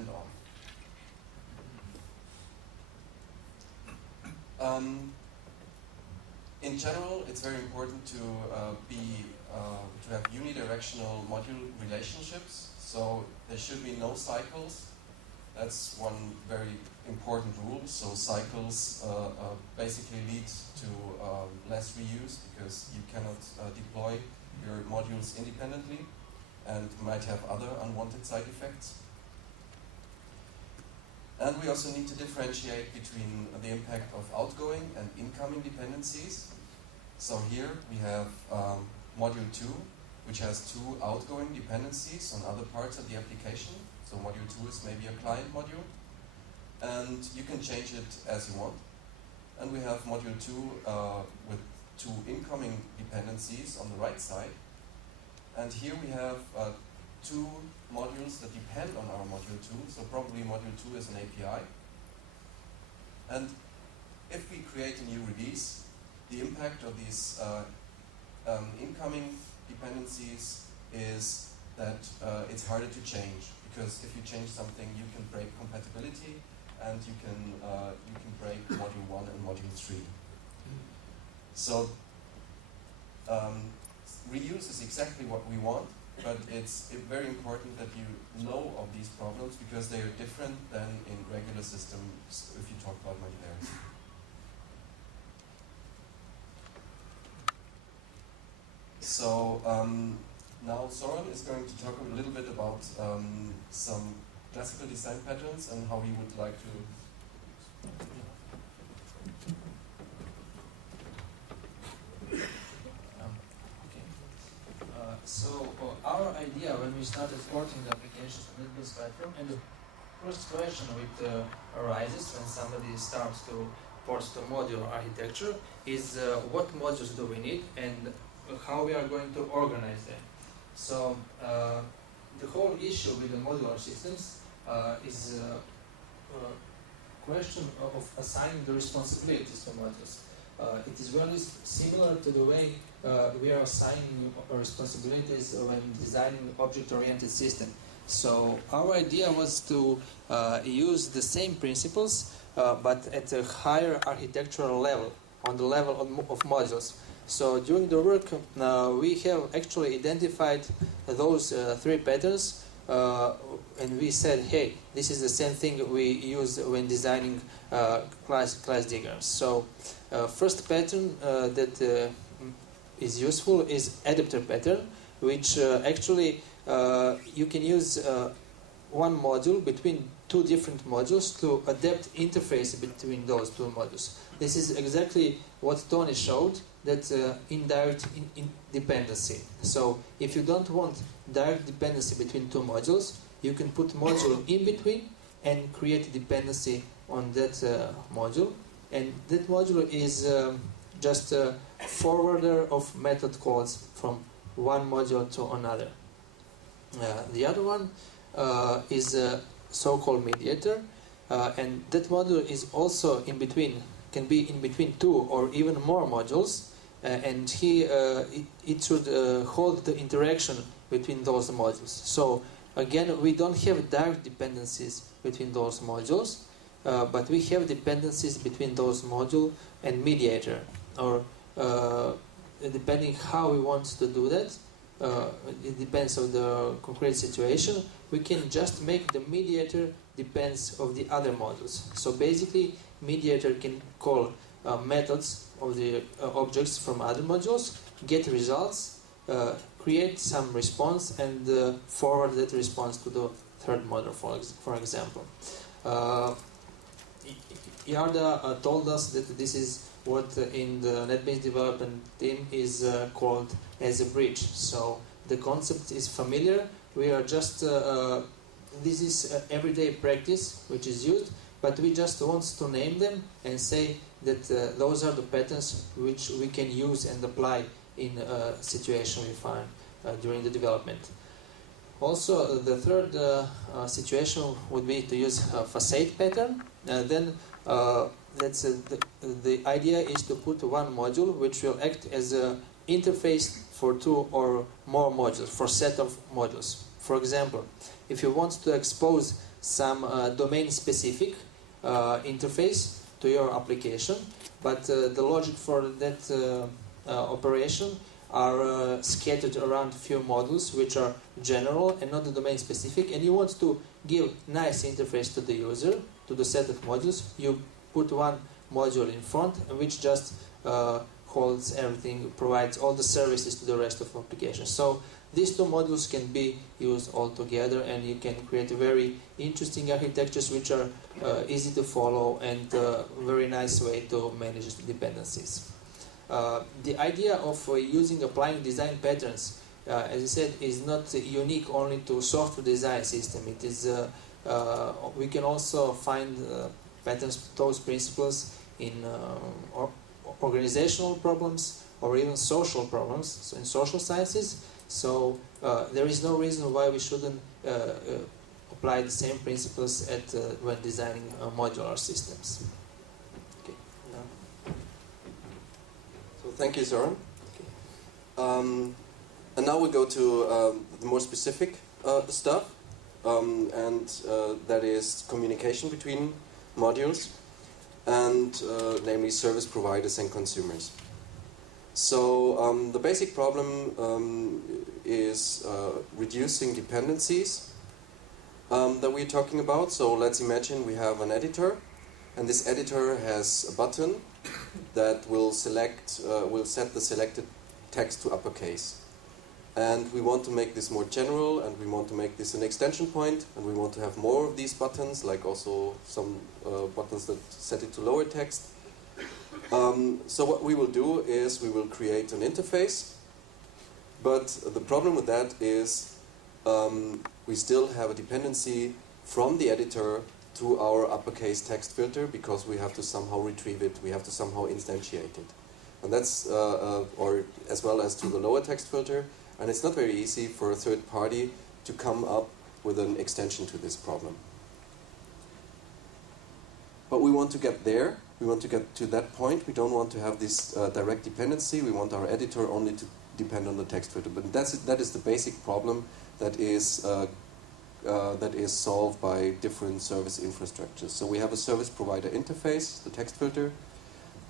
depend on. In general, it's very important to have unidirectional module relationships. So there should be no cycles. That's one very important rule. So cycles basically lead to less reuse because you cannot deploy your modules independently and might have other unwanted side effects. And we also need to differentiate between the impact of outgoing and incoming dependencies. So here we have module 2, which has 2 outgoing dependencies on other parts of the application. So module 2 is maybe a client module. And you can change it as you want. And we have module 2 with 2 incoming dependencies on the right side. And here we have 2 modules that depend on our module 2, so probably module 2 is an API. And if we create a new release, the impact of these incoming dependencies is that it's harder to change, because if you change something, you can break compatibility, and you can break module 1 and module 3. So reuse is exactly what we want. But it's very important that you know of these problems because they are different than in regular systems if you talk about modularity. So now Zoran is going to talk a little bit about some classical design patterns and how he would like to. So our idea when we started porting the applications to NetBeans Platform, and the first question which arises when somebody starts to port to modular architecture is what modules do we need and how we are going to organize them. So the whole issue with the modular systems is a question of assigning the responsibilities to modules. It is very similar to the way we are assigning responsibilities when designing object-oriented system. So our idea was to use the same principles, but at a higher architectural level, on the level of modules. So during the work, we have actually identified those 3 patterns, and we said, hey, this is the same thing we use when designing class diagrams. So first pattern that is useful is adapter pattern, which actually you can use one module between 2 different modules to adapt interface between those 2 modules. This is exactly what Tony showed, that indirect dependency. So if you don't want direct dependency between 2 modules, you can put module in between and create dependency on that module. And that module is just a forwarder of method calls from one module to another. The other one is a so-called mediator, and that module is also in between, can be in between 2 or even more modules, and it should hold the interaction between those modules. So again, we don't have direct dependencies between those modules, but we have dependencies between those module and mediator, or depending how we want to do that, it depends on the concrete situation. We can just make the mediator depends of the other modules. So basically, mediator can call methods of the objects from other modules, get results, create some response, and forward that response to the third module, for example. Yarda told us that this is what in the NetBeans development team is called as a bridge. So the concept is familiar. We are just, this is everyday practice which is used, but we just want to name them and say that those are the patterns which we can use and apply in a situation we find during the development. Also, the third situation would be to use a facade pattern. Then the idea is to put one module which will act as an interface for 2 or more modules, for set of modules. For example, if you want to expose some domain-specific interface to your application, but the logic for that operation are scattered around a few modules which are general and not the domain specific, and you want to give nice interface to the user, to the set of modules. You put one module in front which just holds everything, provides all the services to the rest of the application. So these two modules can be used all together, and you can create very interesting architectures which are easy to follow and a very nice way to manage the dependencies. The idea of applying design patterns, as I said, is not unique only to software design system. It is we can also find patterns, those principles in organizational problems or even social problems, so in social sciences. So there is no reason why we shouldn't apply the same principles when designing modular systems. Okay. So thank you, Zoran. And now we go to the more specific stuff, and that is communication between modules, and namely service providers and consumers. So the basic problem is reducing dependencies that we're talking about. So let's imagine we have an editor, and this editor has a button that will set the selected text to uppercase. And we want to make this more general, and we want to make this an extension point, and we want to have more of these buttons, like also some buttons that set it to lower text. So what we will do is we will create an interface, but the problem with that is we still have a dependency from the editor to our uppercase text filter, because we have to somehow retrieve it, we have to somehow instantiate it. And that's, or as well as to the lower text filter, and it's not very easy for a third party to come up with an extension to this problem. But we want to get there. We want to get to that point. We don't want to have this direct dependency. We want our editor only to depend on the text filter. But that is the basic problem that is solved by different service infrastructures. So we have a service provider interface, the text filter.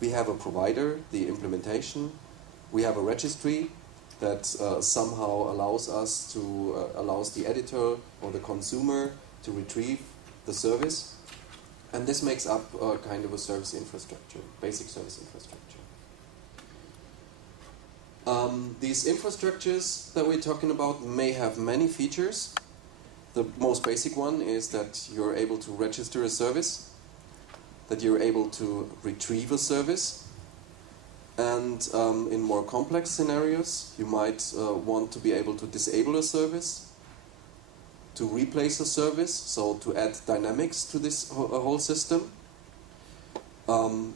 We have a provider, the implementation. We have a registry that somehow allows the editor or the consumer to retrieve the service. And this makes up kind of a service infrastructure, basic service infrastructure. These infrastructures that we're talking about may have many features. The most basic one is that you're able to register a service, that you're able to retrieve a service, and in more complex scenarios, you might want to be able to disable a service, to replace a service, so to add dynamics to this whole system.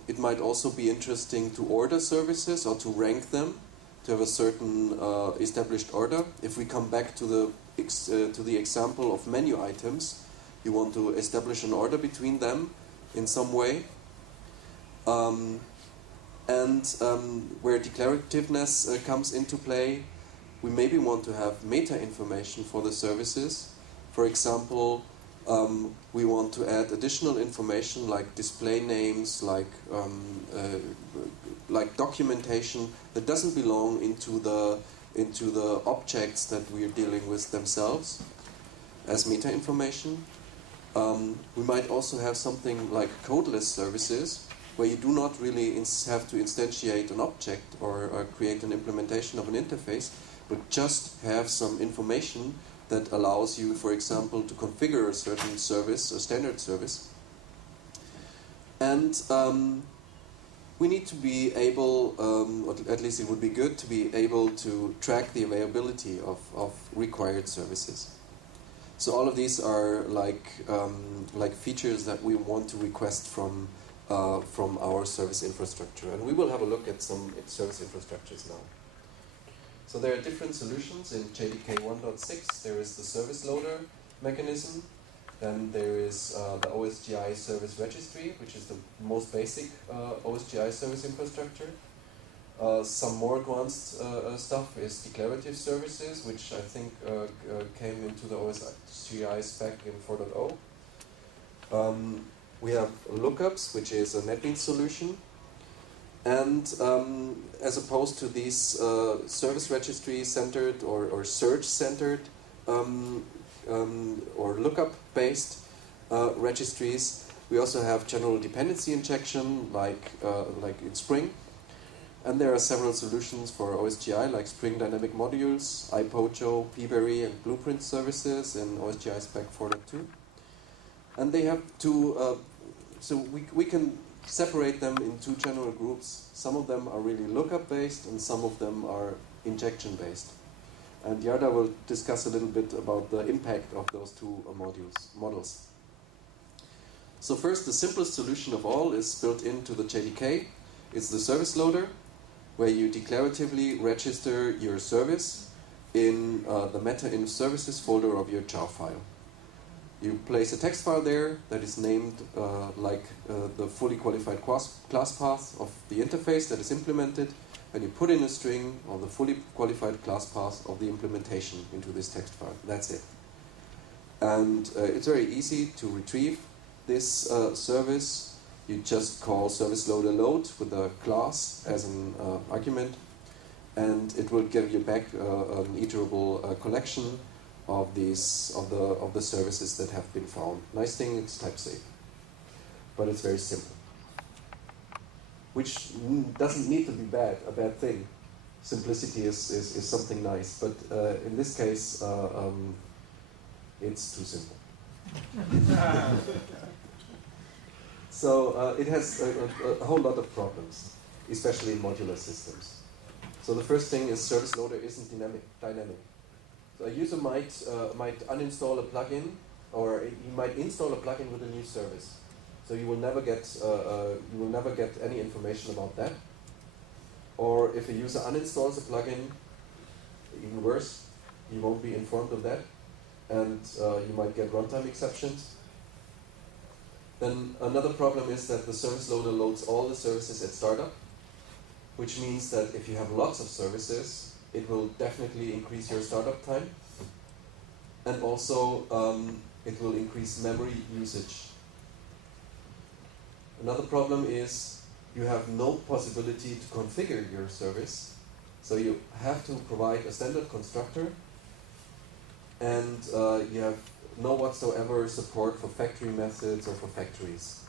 It might also be interesting to order services or to rank them, to have a certain established order. If we come back to the example of menu items, you want to establish an order between them in some way. And where declarativeness comes into play, we maybe want to have meta information for the services. For example, we want to add additional information like display names, like documentation that doesn't belong into the objects that we are dealing with themselves as meta information. We might also have something like codeless services, where you do not really have to instantiate an object or create an implementation of an interface, but just have some information that allows you, for example, to configure a certain service, a standard service. And we need to be able, or at least it would be good to be able to track the availability of required services. So all of these are like features that we want to request from our service infrastructure. And we will have a look at some service infrastructures now. So there are different solutions in JDK 1.6. There is the service loader mechanism. Then there is the OSGi service registry, which is the most basic OSGi service infrastructure. Some more advanced stuff is declarative services, which I think came into the OSGi spec in 4.0. We have lookups, which is a NetBeans solution. And as opposed to these service registry centered or search centered or lookup based registries, we also have general dependency injection like in Spring. And there are several solutions for OSGi like Spring Dynamic Modules, iPojo, pberry, and Blueprint services in OSGi Spec 4.2. And they have two, so we can separate them in two general groups. Some of them are really lookup based and some of them are injection based. And Yarda will discuss a little bit about the impact of those two models. So first, the simplest solution of all is built into the JDK. It's the service loader, where you declaratively register your service in the meta-inf services folder of your jar file. You place a text file there that is named like the fully qualified class path of the interface that is implemented, and you put in a string of the fully qualified class path of the implementation into this text file. That's it. And it's very easy to retrieve this service. You just call service loader load with a class as an argument, and it will give you back an iterable collection of the services that have been found. Nice thing, it's type safe, but it's very simple, which doesn't need to be a bad thing. Simplicity is something nice, but in this case, it's too simple. So it has a whole lot of problems, especially in modular systems. So the first thing is service loader isn't dynamic. So a user might uninstall a plugin, or you might install a plugin with a new service. So you will never get any information about that. Or if a user uninstalls a plugin, even worse, you won't be informed of that, and you might get runtime exceptions. Then another problem is that the service loader loads all the services at startup, which means that if you have lots of services, it will definitely increase your startup time, and also it will increase memory usage. Another problem is you have no possibility to configure your service, so you have to provide a standard constructor, and you have no whatsoever support for factory methods or for factories.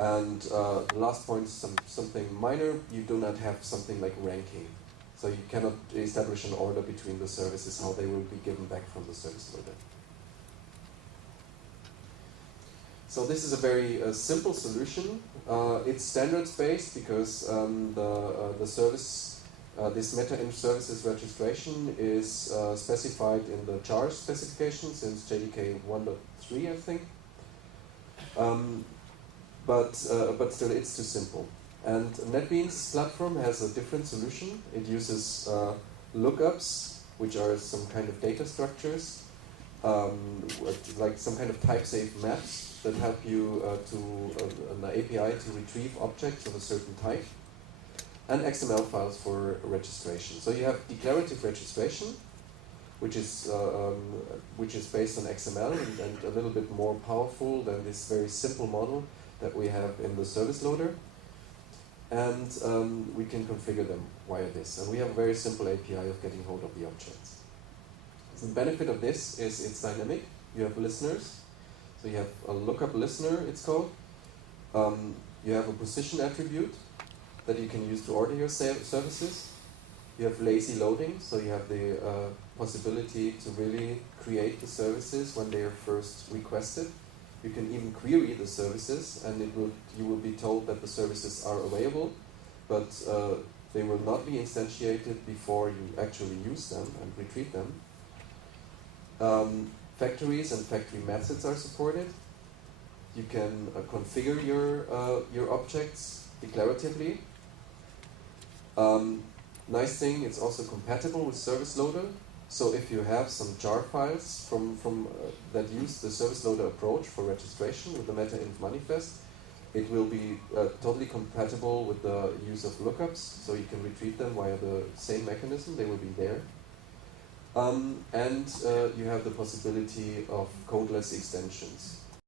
And the last point is something minor. You do not have something like ranking. So you cannot establish an order between the services, how they will be given back from the service loader. So this is a very simple solution. It's standards-based because the service this meta-inf services registration is specified in the jar specification since JDK 1.3, I think. But still, it's too simple. And NetBeans Platform has a different solution. It uses lookups, which are some kind of data structures, like some kind of type-safe maps that help you an API to retrieve objects of a certain type, and XML files for registration. So you have declarative registration, which is based on XML and a little bit more powerful than this very simple model that we have in the service loader. And we can configure them via this. And we have a very simple API of getting hold of the objects. So the benefit of this is it's dynamic. You have listeners. So you have a lookup listener, it's called. You have a position attribute that you can use to order your services. You have lazy loading, so you have the possibility to really create the services when they are first requested. You can even query the services, and you will be told that the services are available, but they will not be instantiated before you actually use them and retrieve them. Factories and factory methods are supported. You can configure your objects declaratively. Nice thing, it's also compatible with service loader. So if you have some jar files from that use the service loader approach for registration with the meta-inf manifest, it will be totally compatible with the use of lookups, so you can retrieve them via the same mechanism, they will be there. And you have the possibility of codeless extensions.